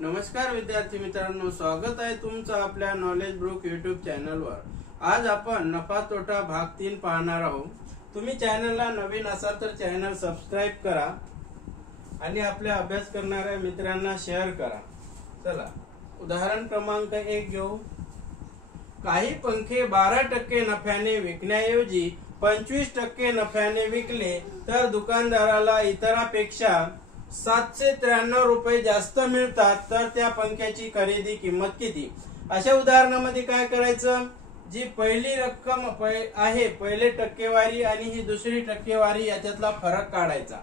नमस्कार विद्यार्थी मित्रांनो, स्वागत आहे तुमचं आपल्या नॉलेज बुक यूट्यूब चॅनलवर। आज आपण नफा तोटा भाग 3 पाहणार आहोत। तुम्ही चॅनलला नवीन असाल तर चॅनल सबस्क्राइब करा आणि आपल्या अभ्यास करणाऱ्या मित्रांना शेअर करा। चला उदाहरण क्रमांक 1 घेऊ। काही पंखे 12% नफ्याने विकण्याऐवजी 25% नफ्याने विकले तर दुकानदाराला इतरांपेक्षा 793 रुपये जास्त मिळतात, तर त्या पंख्याची खरेदी किंमत किती? अशा उदाहरणामध्ये काय करायचं, जी पहिली रक्कम आहे, पहिले टक्केवारी आणि ही दुसरी टक्केवारी याच्यातला फरक काढायचा।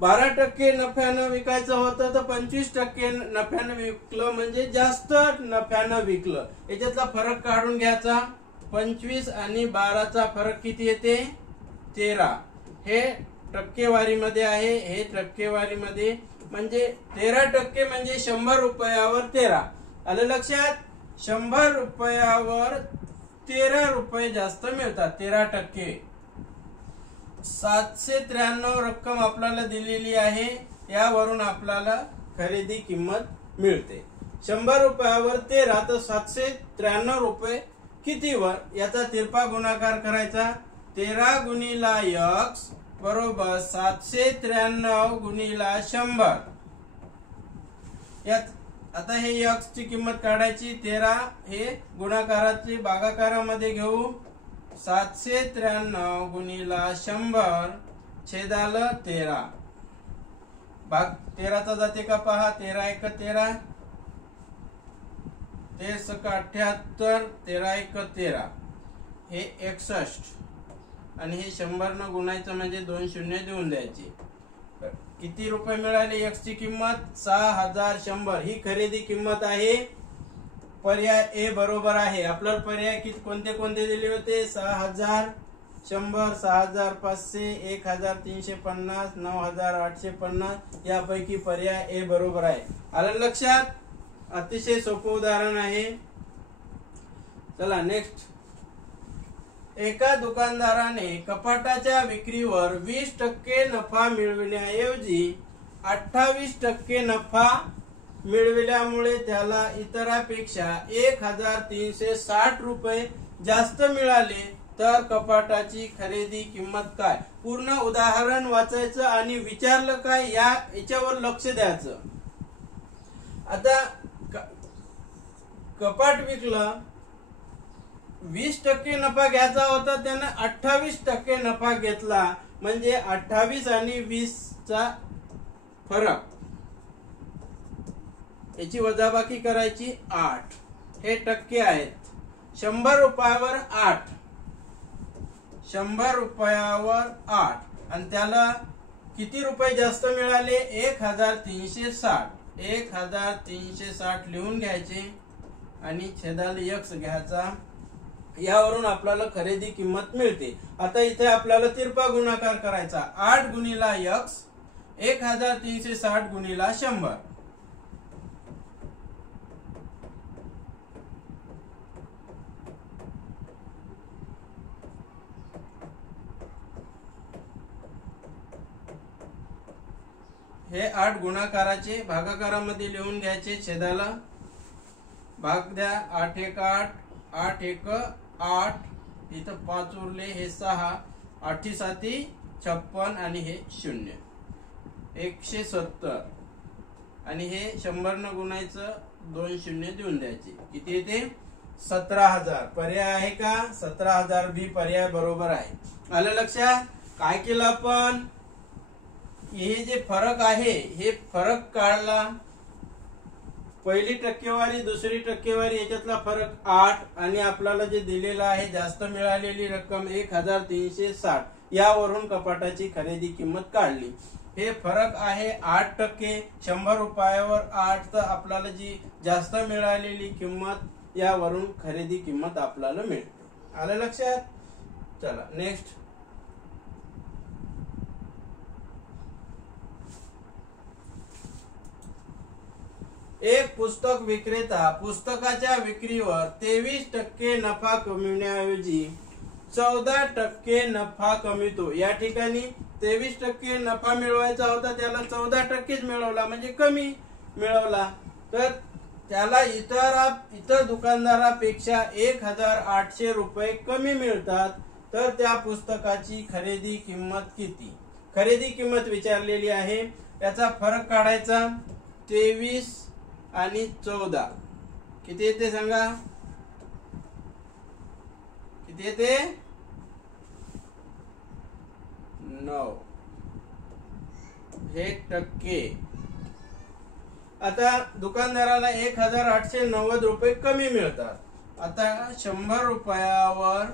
12% नफ्यानं विकायचं होतं तर 25% नफ्यानं विकलं म्हणजे जास्त नफ्यानं विकलं, याच्यातला फरक काढून घ्यायचा। 25 आणि 12चा फरक किती येते? 13। हे टक्केवारी मध्ये आहे, हे टक्केवारी मध्ये म्हणजे 13% म्हणजे 100 रुपयावर 13। आलं लक्षात? 100 रुपयावर 13 रुपये जास्त मिळतात, 13%। 793 रक्कम आपल्याला दिलेली आहे, यावरून आपल्याला खरेदी किंमत मिळते। 100 रुपयावर 13 तर 793 रुपये कितीवर? याचा तिरपा गुणाकार करायचा। 13 गुणिला x बरोबर 793 गुणिला 100। यात आता हे x ची किंमत काढायची। 13 हे गुणाकाराची भागाकारामध्ये घेऊ। 793 गुणिला 100 छेदाला 13। भाग 13चा जाते का पहा। 13 1 13, 13 78, 13 1 13, हे 61 आणि हे 100 न गुणायचं म्हणजे 2 शून्य देऊन द्यायचे। किती रुपये मिळाले? x ची किंमत 6100। ही खरेदी किंमत आहे। पर्याय ए बरोबर आहे। आपल्याला पर्याय कोणते कोणते दिले होते? 6100, 6500, 1350, 9850, यापैकी पर्याय ए बरोबर आहे। आलं लक्षात? अतिशय सोपं उदाहरण आहे। चला नेक्स्ट। एका दुकानदाराने कपाटाच्या विक्रीवर 20% नफा मिळविण्याऐवजी 28% नफा मिळविल्यामुळे त्याला इतरांपेक्षा 1360 रुपये जास्त मिळाले, तर कपाटाची खरेदी किंमत काय? पूर्ण उदाहरण वाचायचं आणि विचारलं काय याच्यावर लक्ष द्यायचं। आता कपाट विकलं, 20% नफा घ्यायचा होता, त्याने 28% नफा घेतला, म्हणजे 28 आणि 20 चा फरक, याची वजाबाकी करायची 8। हे टक्के आहेत। 100 रुपयावर 8, 100 रुपयावर 8 आणि त्याला किती रुपये जास्त मिळाले? 1360। 1360 लिहून घ्यायचे आणि छेदाला x घ्यायचा, यावरून आपल्याला खरेदी किंमत मिळते। आता इथे आपल्याला तिरपा गुणाकार करायचा। 8 गुणिला x 1360 गुणिला 100। हे 8 गुणाकाराचे भागाकारामध्ये लिहून घ्यायचे, छेदाला भाग द्या। 8 1 8, 8 1 8, इथं 5 उरले, हे 6, 8 7 56 आणि हे 0, 170 आणि हे 100 न गुणायचं, 2 शून्य देऊन द्यायचे। किती येते? 17000। पर्याय आहे का? 17000 बी पर्याय बरोबर आहे। आलं लक्षात? काय केलं आपण? हे जे फरक आहे, हे फरक काढला। पहिली टक्केवारी दुसरी टक्केवारी याच्यातला फरक 8 आणि आपल्याला जे दिलेलं आहे जास्त मिळालेली रक्कम 1360, यावरून कपाटाची खरेदी किंमत काढली। हे फरक आहे 8%। 100 रुपयावर 8, तर आपल्याला जी जास्त मिळालेली किंमत, यावरून खरेदी किंमत आपल्याला मिळते। आलं लक्षात? चला नेक्स्ट। एक पुस्तक विक्रेता पुस्तकाच्या विक्रीवर 23% नफा कमविण्याऐवजी 14% नफा कमवितो। या ठिकाणी 23% नफा मिळवायचा होता, त्याला 14%च मिळवला, म्हणजे कमी मिळवला। तर त्याला इतर दुकानदारापेक्षा 1800 रुपये कमी मिळतात, तर त्या पुस्तकाची खरेदी किंमत किती? खरेदी किंमत विचारलेली आहे, याचा फरक काढायचा. 23 आणि 14 किती येते सांगा? किती येते? 9 हे टक्के. आता दुकानदाराला 1890 रुपये कमी मिळतात. आता 100 रुपयावर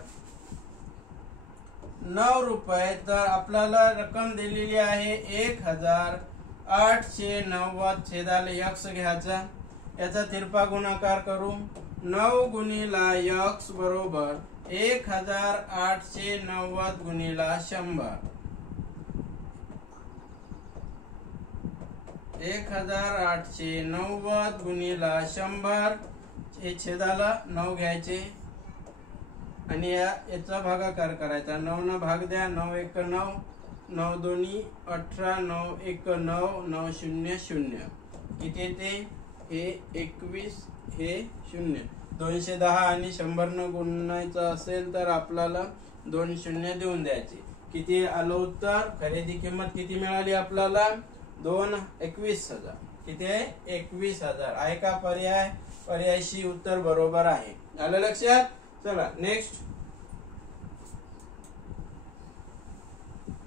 9 रुपये, तर आपल्याला रक्कम दिलेली आहे 1890. छेदाला x घ्यायचा, याचा तिरपा गुणाकार करू. 9 गुणिला x बरोबर 1890 गुणिला 100. 1890 गुणिला 100. हे छेदाला 9 घ्यायचे आणि याचा भागाकार करायचा. 9 न भाग द्या. 9 1 9, 9 2 18, 9 1 9, 9 0 0. किती येते? हे 21, हे 0. 210 आणि 100 न गुणायचं असेल तर आपल्याला 2 शून्य देऊन द्यायचे. किती आलं उत्तर? खरेदी किंमत किती मिळाली आपल्याला? 21,000. किती आहे? 21,000 आहे का पर्याय? पर्यायशी उत्तर बरोबर आहे. आलं लक्षात? चला नेक्स्ट.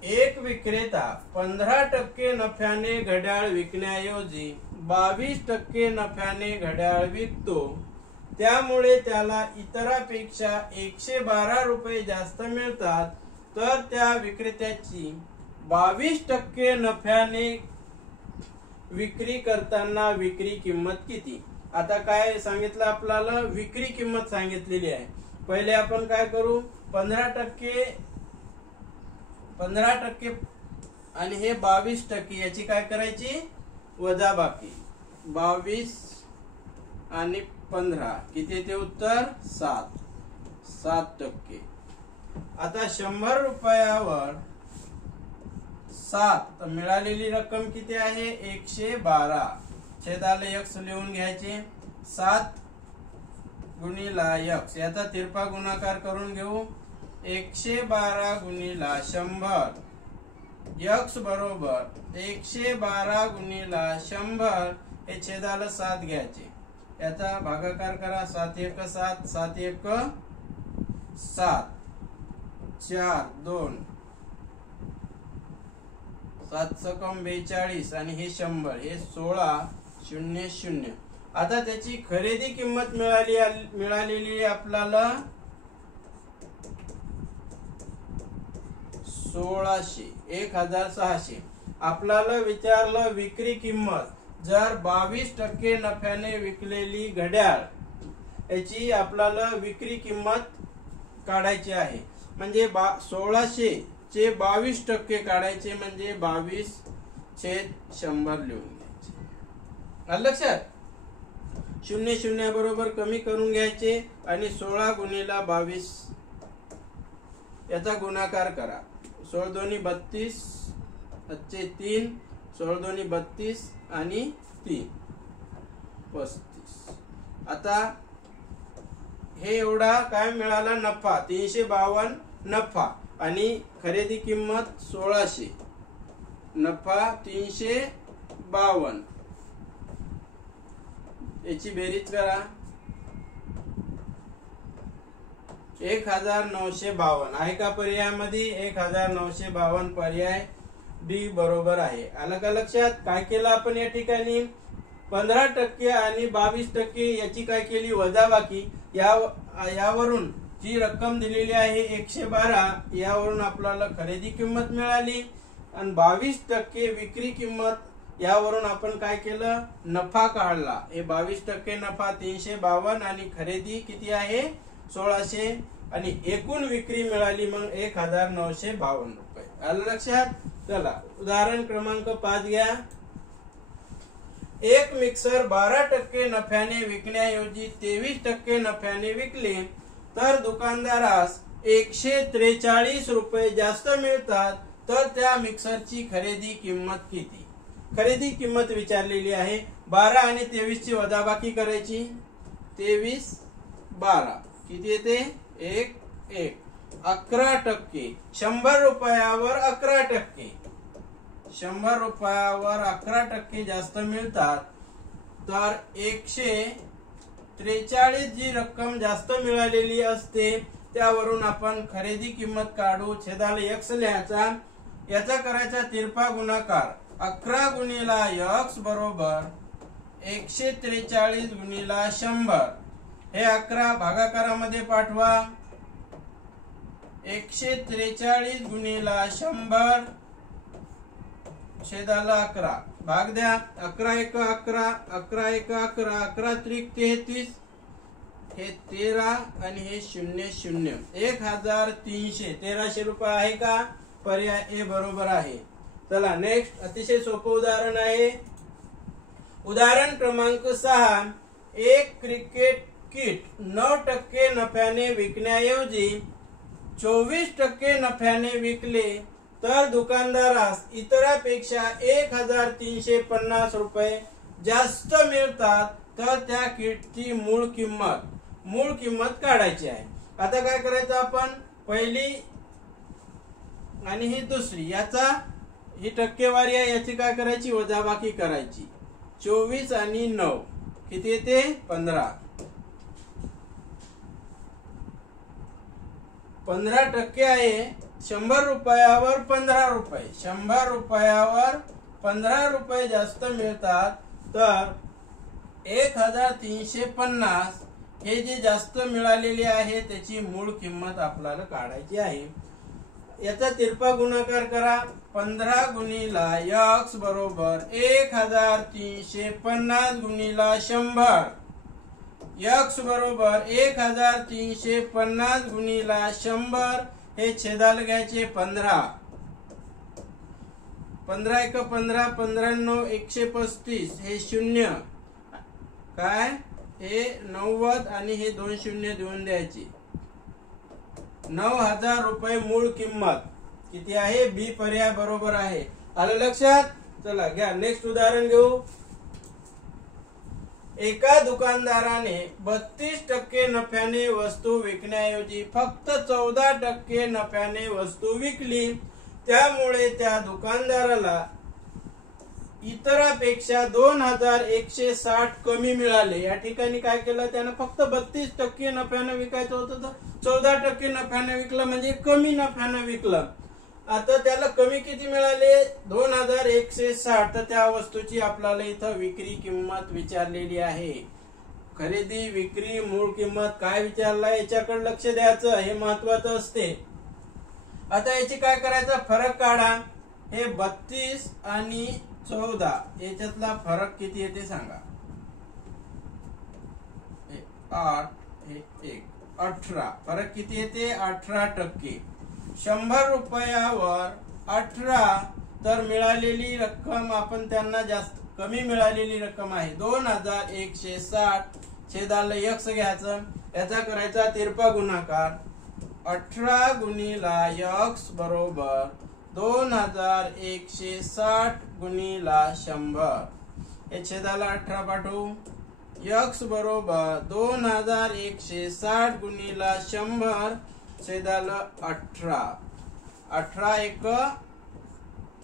एक विक्रेता 15% नफ्याने घड्याळ विकण्याऐवजी 22% नफ्याने घड्याळ विकतो, त्यामुळे त्याला इतरांपेक्षा 112 रुपये जास्त मिळतात, तर त्या विक्रेत्याची 22% नफ्याने विक्री करताना विक्री किंमत किती? आता काय सांगितलं आपल्याला? विक्री किंमत सांगितलेली आहे. पहिले आपण काय करू? 15% आणि हे 22%, याची काय करायची? वजाबाकी. 22 आणि 15 किती येते उत्तर? 7%. आता 100 रुपयावर 7, तर मिळालेली रक्कम किती आहे? 112. छेदाला x लिहून घ्यायचे. 7 गुणिला x, याचा तिरपा गुणाकार करून घेऊ. 112 गुणिला 100. x बरोबर 112 गुणिला 100. हे छेदाला 7 घ्यायचे, याचा भागाकार करा. 7 1 7, 7 1 7, 4 2, 7 सकम 42 आणि हे 100, हे 16 0 0. आता त्याची खरेदी किंमत मिळालेली आपल्याला 1600. आपल्याला विचारलं विक्री किंमत. जर 22% नफ्याने विकलेली घड्याळ, याची आपल्याला विक्री किंमत काढायची आहे. म्हणजे 1600 चे 22% काढायचे, म्हणजे 22/100 लिहून घ्यायचे. आलं लक्षात? 0 0 बरोबर कमी करून घ्यायचे आणि 16 गुणिला 22 याचा गुणाकार करा. 16 2 32, 3, 16 2 32 आणि 3 35. आता हे एवढा काय मिळाला? नफा 352 नफा आणि खरेदी किंमत 1600. नफा 352, याची बेरीज करा. 1952 आहे का पर्यायामध्ये? 1952 पर्याय डी बरोबर आहे. आलं का लक्षात? काय केलं आपण या ठिकाणी? 15% आणि 22% याची काय केली? वजाबाकी. यावरून जी रक्कम दिलेली आहे 112, यावरून आपल्याला खरेदी किंमत मिळाली आणि 22% विक्री किंमत, यावरून आपण काय केलं? नफा काढला. हे 22% नफा 352 आणि खरेदी किती आहे? 1600 आणि एकूण विक्री मिळाली मग 1952 रुपये. आलं लक्षात? चला उदाहरण क्रमांक 5 घ्या. एक मिक्सर 12% नफ्याने विकण्याऐवजी 23% नफ्याने विकले, तर दुकानदारास 143 रुपये जास्त मिळतात, तर त्या मिक्सरची खरेदी किंमत किती? खरेदी किंमत विचारलेली आहे। 12 आणि 23 ची वजाबाकी करायची। 23 12 किती येते? 1 1 11%। 100 रुपयावर 11%। 100 रुपयावर 11% जास्त मिळतात, तर 143 जी रक्कम जास्त मिळालेली असते त्यावरून आपण खरेदी किंमत काढू। छेदाला x लिहायचा, याचा करायचा तिरपा गुणाकार। 11 गुणिला x बरोबर 143 गुणिला 100। हे 11 भागाकारामध्ये पाठवा। 143 गुणिला 100 छेदाला 11 भाग द्या। 11 1 11 11 1 11 11 त्रिक 33, हे 13 आणि हे 0 0 1300 1300 रुपये आहे का? पर्याय ए बरोबर आहे। चला नेक्स्ट अतिशय सोपं उदाहरण आहे। उदाहरण क्रमांक 6। एक क्रिकेट किट 9% नफ्याने विकण्याऐवजी 24% नफ्याने विकले तर दुकानदारास इतरांपेक्षा 1350 रुपये जास्त मिळतात, तर त्या किटची मूळ किंमत काढायची आहे। आता काय करायचं आपण? पहिली आणि ही दुसरी, याचा ही टक्केवारी आहे, याची काय करायची? वजाबाकी करायची। 24 आणि 9 किती येते? 15। 15% आहे 100 रुपयावर 15 रुपये। 100 रुपयावर 15 रुपये जास्त मिळतात, तर 1350 हे जे जास्त मिळालेले आहे त्याची मूळ किंमत आपल्याला काढायची आहे। याचा तिरपा गुणाकार करा। 15 गुणिला x बरोबर 1350 गुणिला 100। x बरोबर 1350 गुणिला 100, हे छेदाला घ्यायचे 15। 15 1 15 15 9 135, हे 0 काय? हे 90 आणि हे 2 0 देऊन द्यायचे। 9000 रुपये मूळ किंमत किती आहे? बी पर्याय बरोबर आहे। आलं लक्षात? चला घ्या नेक्स्ट उदाहरण घेऊ। एका दुकानदाराने 32% नफ्याने वस्तू विकण्याऐवजी फक्त 14% नफ्याने वस्तू विकली, त्यामुळे त्या दुकानदाराला इतरांपेक्षा 2160 कमी मिळाले। या ठिकाणी काय केलं? त्यानं फक्त 32% नफ्याने विकायचं होतं, तर 14% नफ्याने विकलं, म्हणजे कमी नफ्याने विकलं। आता त्याला कमी किती मिळाले? 2160। तर त्या वस्तूची आपल्याला इथं विक्री किंमत विचारलेली आहे। खरेदी विक्री मूळ किंमत काय विचारलाय याच्याकडे लक्ष द्यायचं, हे महत्वाचं असते। आता याची काय करायचं? फरक काढा। हे 32 आणि 14 याच्यातला फरक किती येते सांगा? 8 हे 1 18, फरक किती येते? 18%। 100 रुपयावर 18, तर मिळालेली रक्कम आपण त्यांना जास्त कमी मिळालेली रक्कम आहे 2160। छेदाला x घ्यायचं, याचा करायचा तिरपा गुणाकार। 18 गुणिला x बरोबर 2160 गुणिला 100, हे छेदाला 18 पाठवू। x बरोबर 2160 गुणिला 100 छेदाला 18। 18 1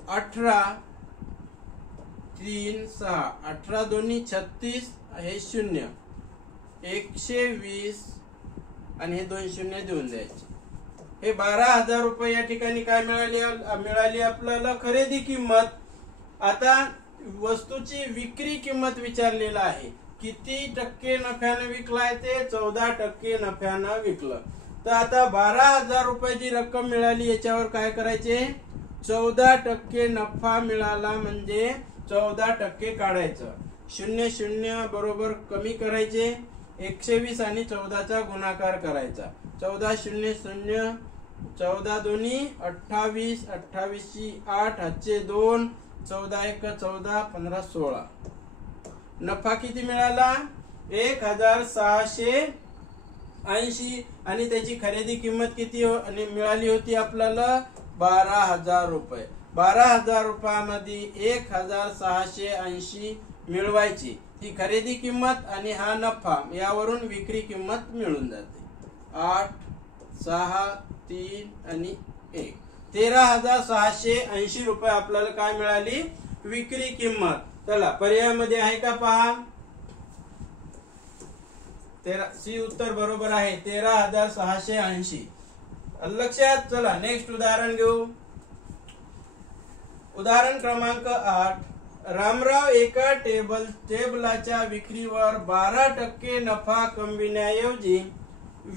18 3 6 18 दोन्ही 36, हे 0 120 आणि हे 2 0 देऊन द्यायचे। हे 12000 रुपये या ठिकाणी काय मिळाली आपल्याला? खरेदी किंमत। आता वस्तूची विक्री किंमत विचारलेला आहे, किती टक्के नफ्याने विकलाय? ते 14% नफ्याने विकलं। तर आता 12000 रुपयाची रक्कम मिळाली, याच्यावर काय करायचे? 14% नफा मिळाला म्हणजे 14% काढायचं। 0 0 बरोबर कमी करायचे, 120 आणि 14चा गुणाकार करायचा। 14 0 0 14 दोन्ही 28, 28 8 हातचे 2, 14 1 14 15 16। नफा किती मिळाला? 1680 आणि त्याची खरेदी किंमत किती मिळाली होती आपल्याला? 12000 रुपये। 12,000 रुपयामध्ये 1,680 मिळवायची. ही खरेदी किंमत आणि हा नफा यावरून विक्री किंमत मिळून जाते. 8, 6, 3 आणि 1 13,680 रुपये आपल्याला काय मिळाली? विक्री किंमत. चला पर्यायामध्ये आहे का पहा. सी उत्तर बरोबर आहे 13,680. लक्षात. चला नेक्स्ट उदाहरण घेऊ. उदाहरण क्रमांक 8. रामराव एका टेबलाच्या विक्रीवर 12% नफा कमविण्याऐवजी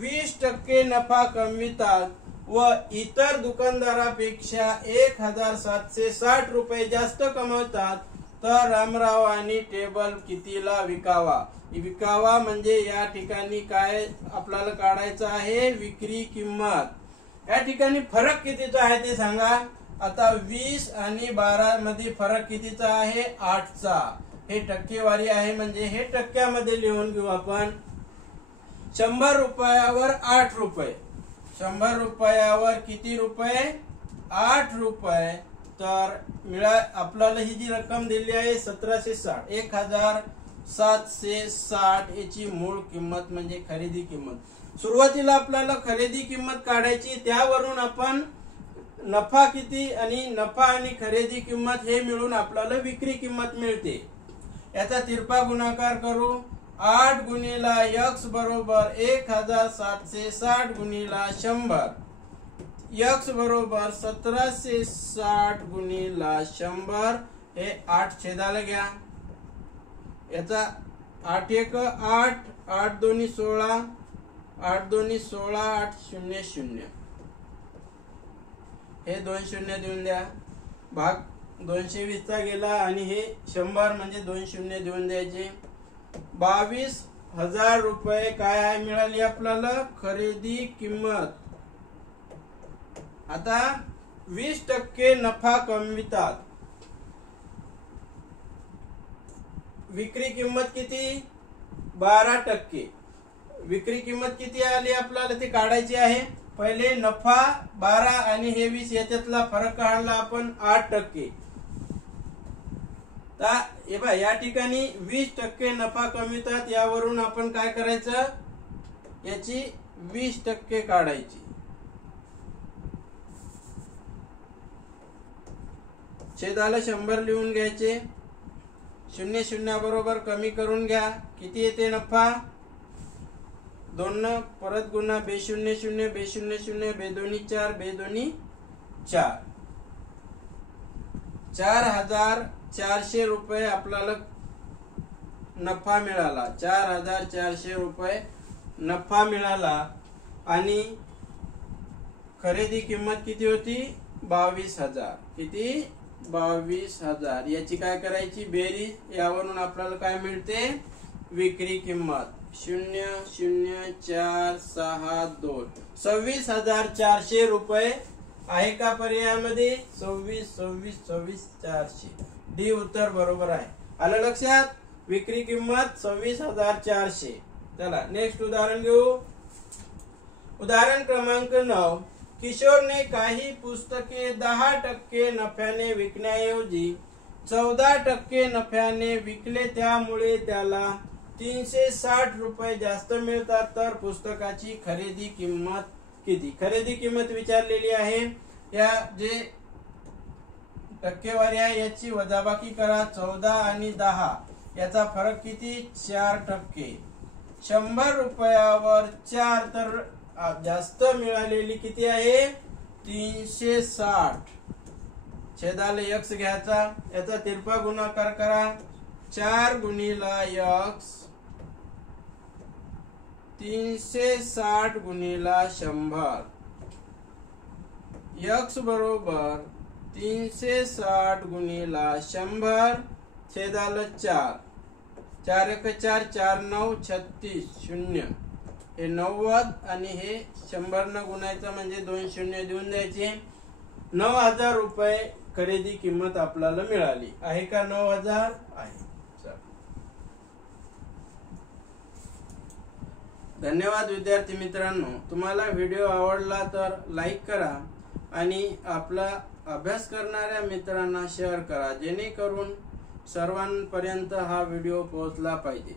20% नफा कमवितात व इतर दुकानदारापेक्षा 1,760 रुपये जास्त कमवतात, तर रामरावांनी टेबल कितीला विकावा? विकावा म्हणजे या ठिकाणी काय आपल्याला काढायचं आहे? विक्री किंमत. या ठिकाणी फरक कितीचा आहे ते सांगा. आता 20 आणि 12 मध्ये फरक कितीचा आहे? 8चा. हे टक्केवारी आहे म्हणजे हे टक्क्यामध्ये लिहून घेऊ आपण. 100 रुपयावर 8 रुपये. 100 रुपयावर किती रुपये? 8 रुपये. तर आपल्याला ही जी रक्कम दिली आहे 1760, 1,760 याची मूळ किंमत म्हणजे खरेदी किंमत. सुरुवातीला आपल्याला खरेदी किंमत काढायची, त्यावरून आपण नफा किती आणि नफा आणि खरेदी किंमत हे मिळून आपल्याला विक्री किंमत मिळते. याचा तिरपा गुणाकार करू. 8 गुणिला x बरोबर 1,760 गुणिला 100. x बरोबर 1760 गुणिला 100. हे 8 छेदाला घ्या. याचा 8 1 8, 8 2 16, 8 2 16, 8 0 0. हे 2 शून्य देऊन द्या. भाग 220 चा गेला आणि हे 100 म्हणजे 2 शून्य देऊन द्यायचे. 22,000 रुपये काय आहे मिळाली आपल्याला? खरेदी किंमत. आता 20% नफा कमवितात. विक्री किंमत किती? 12%. विक्री किंमत किती आली आपल्याला ते काढायची आहे. पहिले नफा 12 आणि हे 20 याच्यातला फरक काढला आपण 8%. या ठिकाणी 20% नफा कमवितात. यावरून आपण काय करायचं? याची 20% काढायची. छेदाला 100 लिहून घ्यायचे. 0 0 बरोबर कमी करून घ्या. किती येते नफा? 2 परत गुणा. बे 0 0, बे 0 0, बे 2 4, बे 2 4. 4,400 रुपये आपल्याला नफा मिळाला. 4,400 रुपये नफा मिळाला आणि खरेदी किंमत किती होती? 22,000. किती? 22,000. याची काय करायची? बेरीज. यावरून आपल्याला काय मिळते? विक्री किंमत 0,0,462. 26,400 रुपये आहे का पर्यायामध्ये? 26,400. डी उत्तर बरोबर आहे. आलं लक्षात? विक्री किंमत 26,400. चला नेक्स्ट उदाहरण घेऊ. उदाहरण क्रमांक 9. किशोरने काही पुस्तके 10% नफ्याने विकण्याऐवजी 14% नफ्याने विकले, त्यामुळे त्याला 360 रुपये जास्त मिळतात, तर पुस्तकाची खरेदी किंमत किती? खरेदी किंमत विचारलेली आहे. या जे टक्केवारी आहे याची वजाबाकी करा. 14 आणि 10 याचा फरक किती? 4%. 100 रुपयावर 4, तर जास्त मिळालेली किती आहे? 360. छेदाला x घ्यायचा. याचा तिरपा गुणाकार करा. 4 गुणिला x 360 गुणिला 100. x बरोबर 360 गुणिला 100. छेदाला 4. 4 1 4, 4 9 36 0. हे 90 आणि हे 100 न गुणायचं म्हणजे 2 शून्य देऊन द्यायचे. 9,000 रुपये खरेदी किंमत आपल्याला मिळाली आहे का? 9,000 आहे. धन्यवाद विद्यार्थी मित्रांनो. तुम्हाला व्हिडिओ आवडला तर लाईक करा आणि आपला अभ्यास करणाऱ्या मित्रांना शेअर करा, जेणेकरून सर्वांपर्यंत हा व्हिडिओ पोहोचला पाहिजे.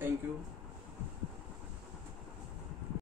थँक्यू.